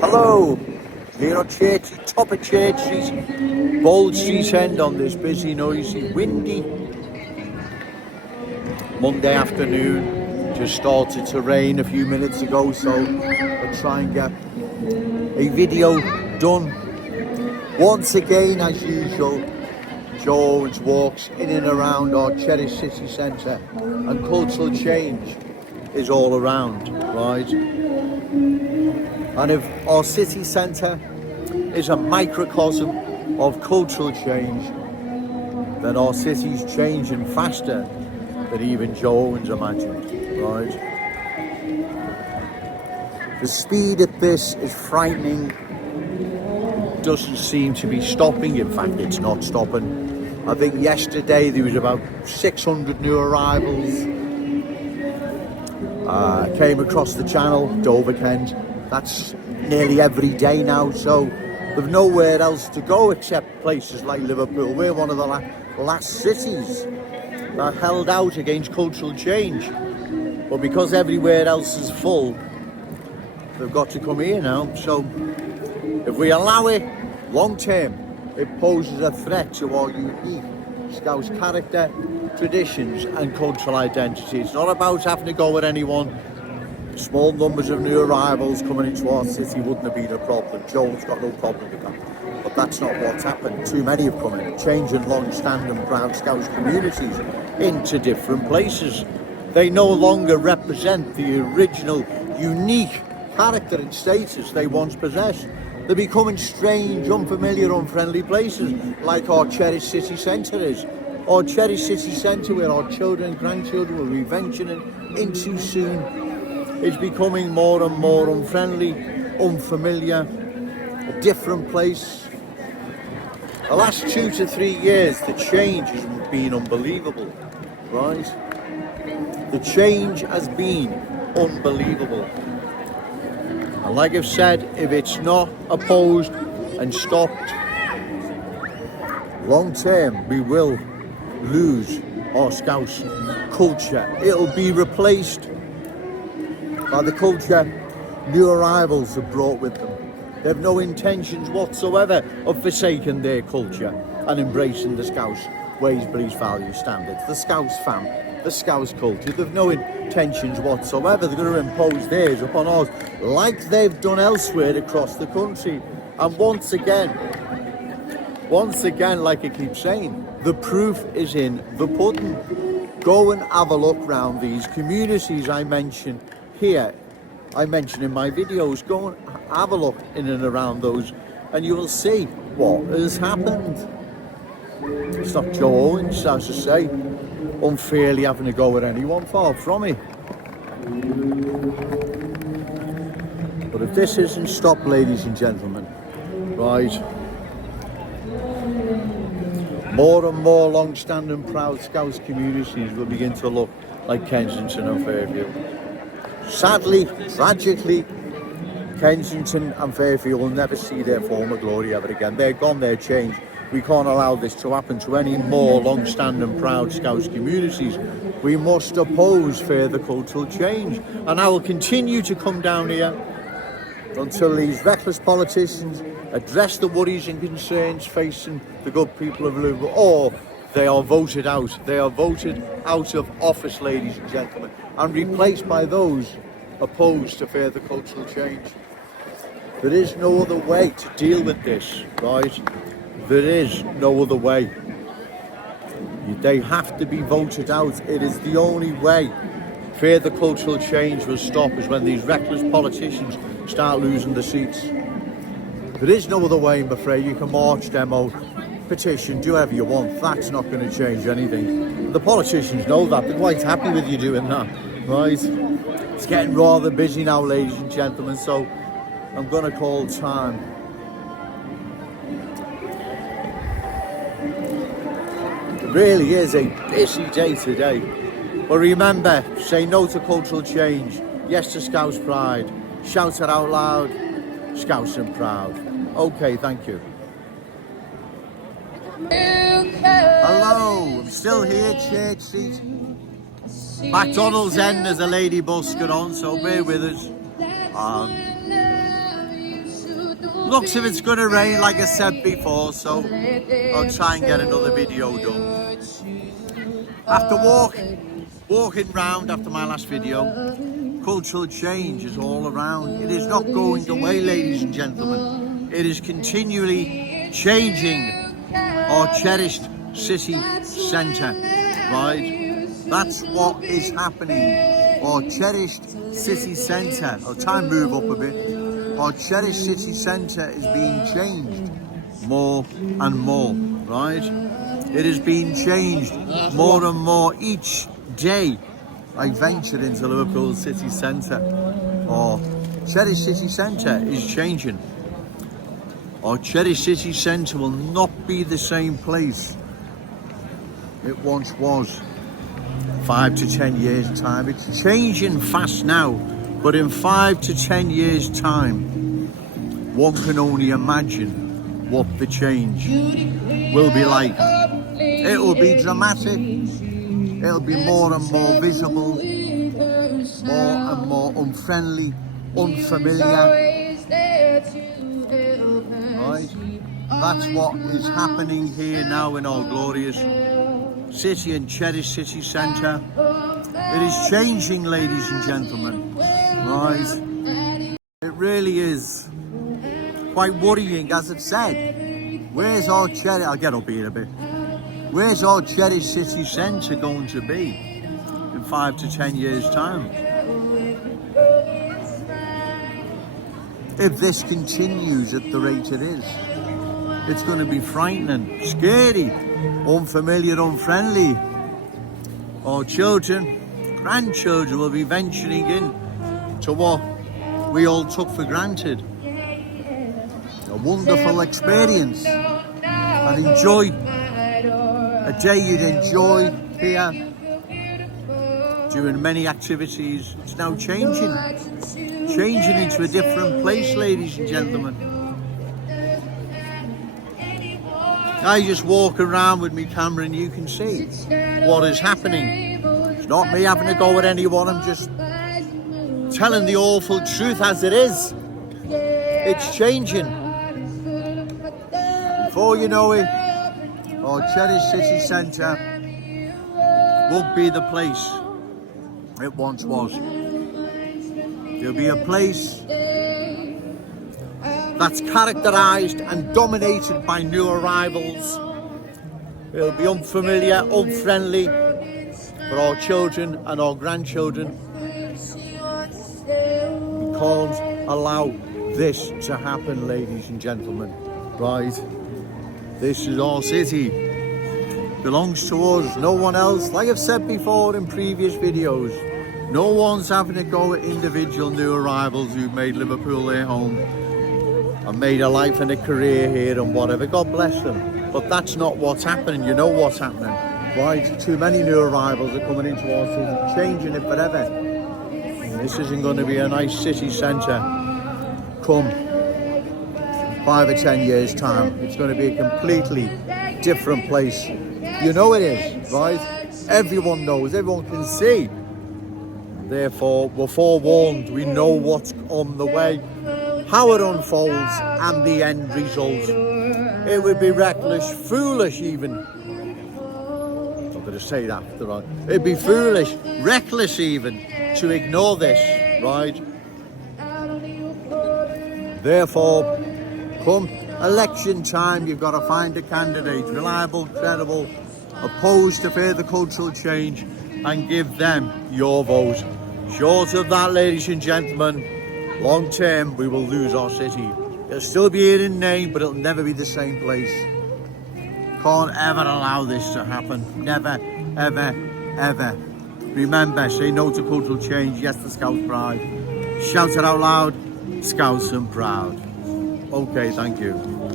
Hello, here on top of Church Street, Bold Street End on this busy, noisy, windy Monday afternoon. Just started to rain a few minutes ago, so I'll try and get a video done. Once again, as usual, Jones walks in and around our Cherished city centre, and cultural change is all around, right? And if our city centre is a microcosm of cultural change, then our city's changing faster than even Jones imagined, right? The speed of this is frightening. It doesn't seem to be stopping. In fact, it's not stopping. I think yesterday there was about 600 new arrivals. Came across the channel, Dover, Kent. That's nearly every day now, so there's nowhere else to go except places like Liverpool. We're one of the last cities that held out against cultural change. But because everywhere else is full, they've got to come here now. So if we allow it long term, it poses a threat to our unique Scouse character, traditions and cultural identity. It's not about having to go at anyone. Small numbers of new arrivals coming into our city wouldn't have been a problem. Joel's got no problem with that. But that's not what's happened. Too many have come in, changing long-standing proud Scouse communities into different places. They no longer represent the original, unique character and status they once possessed. They're becoming strange, unfamiliar, unfriendly places, like our Cherished city centre is. Our Cherished city centre, where our children and grandchildren will be venturing into soon, is becoming more and more unfriendly, unfamiliar, a different place. The last 2 to 3 years, the change has been unbelievable, right? The change has been unbelievable. And like I've said, if it's not opposed and stopped, long term, we will lose our Scouse culture. It'll be replaced by the culture new arrivals have brought with them. They have no intentions whatsoever of forsaking their culture and embracing the Scouse ways, beliefs, values, standards, the Scouse fam, the Scouse culture. They've no intentions whatsoever. They're going to impose theirs upon us, like they've done elsewhere across the country. And once again, like I keep saying, the proof is in the pudding. Go and have a look round these communities I mentioned here, I mentioned in my videos. Go and have a look in and around those, and you will see what has happened. It's not Joe Owens, as I say, unfairly having to go at anyone, far from it. But if this isn't stopped, ladies and gentlemen, right, more and more long-standing proud Scouse communities will begin to look like Kensington and Fairfield. Sadly, tragically, Kensington and Fairfield will never see their former glory ever again. They're gone, they're changed. We can't allow this to happen to any more long-standing proud Scouse communities. We must oppose further cultural change. And I will continue to come down here until these reckless politicians address the worries and concerns facing the good people of Liverpool, or they are voted out. They are voted out of office, ladies and gentlemen, and replaced by those opposed to further cultural change. There is no other way to deal with this, right? There is no other way. They have to be voted out. It is the only way further cultural change will stop, is when these reckless politicians start losing the seats. There is no other way, I'm afraid. You can march, demo, petition, do whatever you want. That's not going to change anything. The politicians know that. They're quite happy with you doing that, right? It's getting rather busy now, ladies and gentlemen, so I'm going to call time. It really is a busy day today. But remember, say no to cultural change, yes to Scouse pride, shout it out loud, Scouse and proud. Okay, thank you. Hello, I'm still here, Church Street. McDonald's end as a lady bus got on, so bear with us. Looks if it's going to rain, like I said before, so I'll try and get another video done. After walking round after my last video, cultural change is all around. It is not going away, ladies and gentlemen. It is continually changing our cherished city centre, right? That's what is happening. Our cherished city centre, I'll try and move up a bit. Our cherished city centre is being changed more and more, right? It is being changed more and more each day I venture into Liverpool city centre. Our cherished city centre is changing. Our cherished city centre will not be the same place it once was 5 to 10 years time. It's changing fast now, but in 5 to 10 years time, one can only imagine what the change will be like. It will be dramatic, it'll be more and more visible, more and more unfriendly, unfamiliar. Right? That's what is happening here now in our glorious city and cherished city centre. It is changing, ladies and gentlemen. Right? It really is quite worrying, as I've said. Where's our cherished? I'll get up here a bit. Where's our cherished city centre going to be in 5 to 10 years' time? If this continues at the rate it is, it's going to be frightening, scary, unfamiliar, unfriendly. Our children, grandchildren will be venturing in to what we all took for granted. A wonderful experience and enjoy a day you'd enjoy here, doing many activities. It's now changing into a different place, ladies and gentlemen. I just walk around with my camera and you can see what is happening. It's not me having to go at anyone, I'm just telling the awful truth as it is. It's changing. Before you know it, our cherished city centre won't be the place it once was. There'll be a place that's characterised and dominated by new arrivals. It'll be unfamiliar, unfriendly for our children and our grandchildren. We can't allow this to happen, ladies and gentlemen. Right? This is our city. It belongs to us, no one else. Like I've said before in previous videos, no one's having to go at individual new arrivals who've made Liverpool their home and made a life and a career here and whatever. God bless them. But that's not what's happening. You know what's happening, right? Too many new arrivals are coming into our city, changing it forever. And this isn't going to be a nice city centre come 5 or 10 years time. It's going to be a completely different place. You know it is, right? Everyone knows, everyone can see. Therefore, we're forewarned. We know what's on the way, how it unfolds, and the end result. It would be reckless, foolish even. I'm not going to say that after all. It'd be foolish, reckless even, to ignore this, right? Therefore, come election time, you've got to find a candidate, reliable, credible, opposed to further cultural change, and give them your vote. Short of that, ladies and gentlemen, long term, we will lose our city. It'll still be here in name, but it'll never be the same place. Can't ever allow this to happen. Never, ever, ever. Remember, say no to cultural change, yes to Scouse pride. Shout it out loud, Scouse and proud. Okay, thank you.